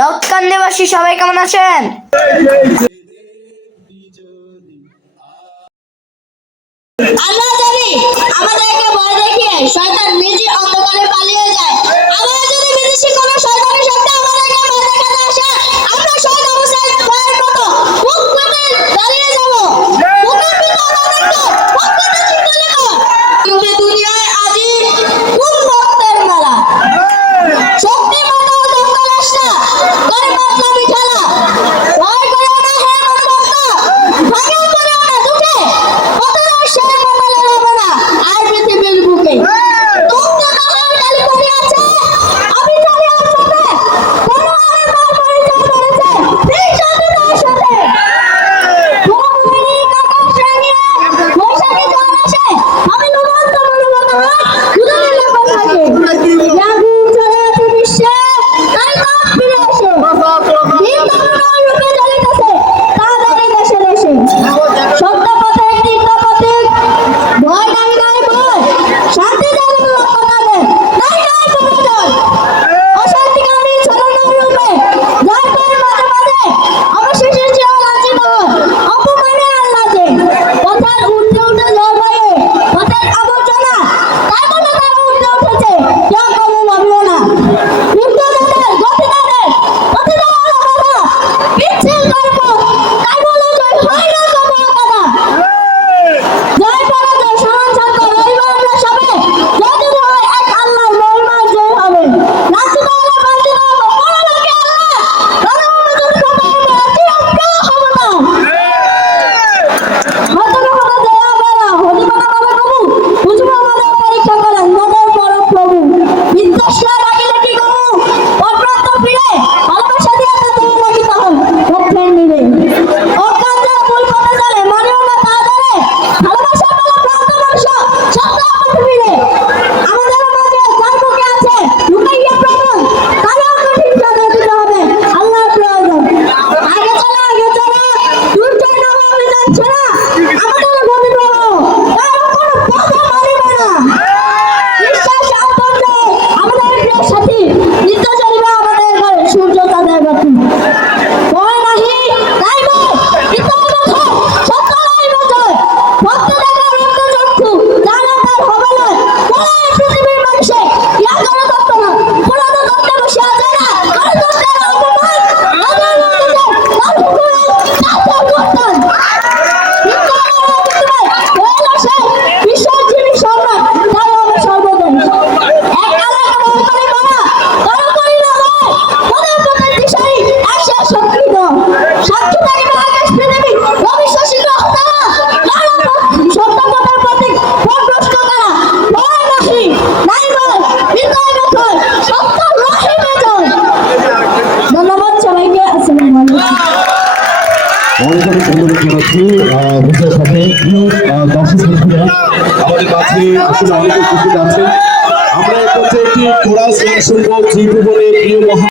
দাউদকান্দিবাসী সবাই কেমন আছেন? আমরা জানি আমাদেরকে ভয় দেখিয়ে শয়তান নিজে অন্ধকারে পালিয়ে যায়। আমরা যদি বিদেশি কোনো শয়তানি শক্তি আমাদেরকে ভয় দেখাতে আসে, আমরা শহীদ আবু সাঈদ ভাইয়ের মতো বুক পেতে দাঁড়িয়ে যাব। বুকের ভিতর আমাদেরকে বুক পেতে চিন্তা নেব। দুনিয়ায় আজি কোন ভক্তের মেলা, শক্তি মাতা দমকল আসনা করে পাতলা মিঠালা, ভয় করে না হে আমার ভক্ত, ভাঙা করে না দুটে কতবার সে বানালে হবে না আর পৃথিবীর বুকে তোমরা তাহার গালি পড়ে আছে। আমি জানি আপনাদের পরোয়ারের মার পরিচয় করেছে সেই সাথে তার সাথে ভূমির আকাশ রাঙিয়ে বৈশাখী ঝড় আসে। আমি ডুবন্ত মরুভূমি দুধের লেপন থাকে জাগু চলে আছে বিশ্বে তাই বাপ ফিরে আসে। দিন তরুণ রূপে জ্বলিতেছে তাদের দেশে দেশে সত্য পথের তীর্থ পথিক ভয় নাই নাই ভয় শান্তি যেমন লক্ষ্য তাদের নাই নাই কোনো জয়। অশান্তিকামী ছলনার রূপে জয় করে মাঝে মাঝে অবশেষে চেয়েও লাঞ্ছিত হয় অপমানে আর লাজে। পথের ঊর্ধ্বে উঠে জয় ভয়ে পথের আবর্জনা তাই বলে তারা উঠে উঠেছে কেউ কমে ভাবিও না। যুদ্ধ তাদের গতি তাদের পথে দেওয়ার বাধা পিচ্ছিল গল্প তাই বলে জয় হয় না তবু বাধা। জয় পরাজয় সমান শান্ত রইব আমরা সবে যদি হয় এক আল্লাহর মহিমার জয় হবে। লাঞ্ছিত হলে বাঞ্ছিত হবো পরলোকে আল্লাহ রণভূমি যুদ্ধ করবো চিরপ্রিয় হব না। হয়তো কখনো জয় হবে না হতে পারে বলে প্রভু বুঝবো আমাদের পরীক্ষা করেন মদের পরম প্রভু। বিদ্বেষরা রাখিলে কি করু অপ্রাপ্ত ফিরে ভালোবাসা দিয়ে তাদের লাগিত হয় পক্ষের নিরে অজ্ঞান যে ভুল পথে চলে মানিও না তা ধরে ভালোবাসা বলে প্রান্ত মানুষ সত্য পৃথিবীরে আমাদের মাঝে যার বুকে আছে লুকাইয়া প্রমাণ তারও কঠিন সাজা দিতে হবে আল্লাহর প্রয়োজন। আগে চলা দুর্জয় নাম অভিযান ছোড়া আমাদের গতি প্রবাহ কারো কোনো বাধা মানিবে না। বিশ্বাস আত্মর্য আমাদের প্রিয় সাথী নিত্য চলিবে আমাদের ঘরে সূর্য চাঁদের বাতি। ভয় নাহি নাই ভয় নিত্য অবধ সত্য নাই বজয় ভক্ত দেখা রক্ত চক্ষু জানা তার হবে না বলে পৃথিবীর মানুষে ইয়া করে তত্ত্ব না পুরাত তত্ত্বে বসে আছে না করে দুষ্টের অপমান রাজার মধ্যে তার হুকুমে তার করতেন নিত্য হয়ে আসে বিশ্বজীবী সম্রাট তাই হবে সর্বদেশ। এক আলাদা ভয় করে মারা কারো করি না ভয় মনের পথের দিশারি আসে শক্তি দাও সাক্ষী থাকিবে আকাশ পৃথিবী অবিশ্বাসী গ্রহ তারা সত্য পথের প্রতীক পথভ্রষ্ট তারা ভয় নাহি নাই ভয় হৃদয় ব্যথয় সত্য রহিমে জয়। ধন্যবাদ সবাইকে। আসসালামু আলাইকুম। অনেক অনেক ধন্যবাদ জানাচ্ছি হুজুরের সাথে দর্শক বন্ধুরা আমাদের কাছে আসলে অনেক উপস্থিত আছেন। আমরা একটি কোরাস গান শুনবো জীবনের প্রিয় মহা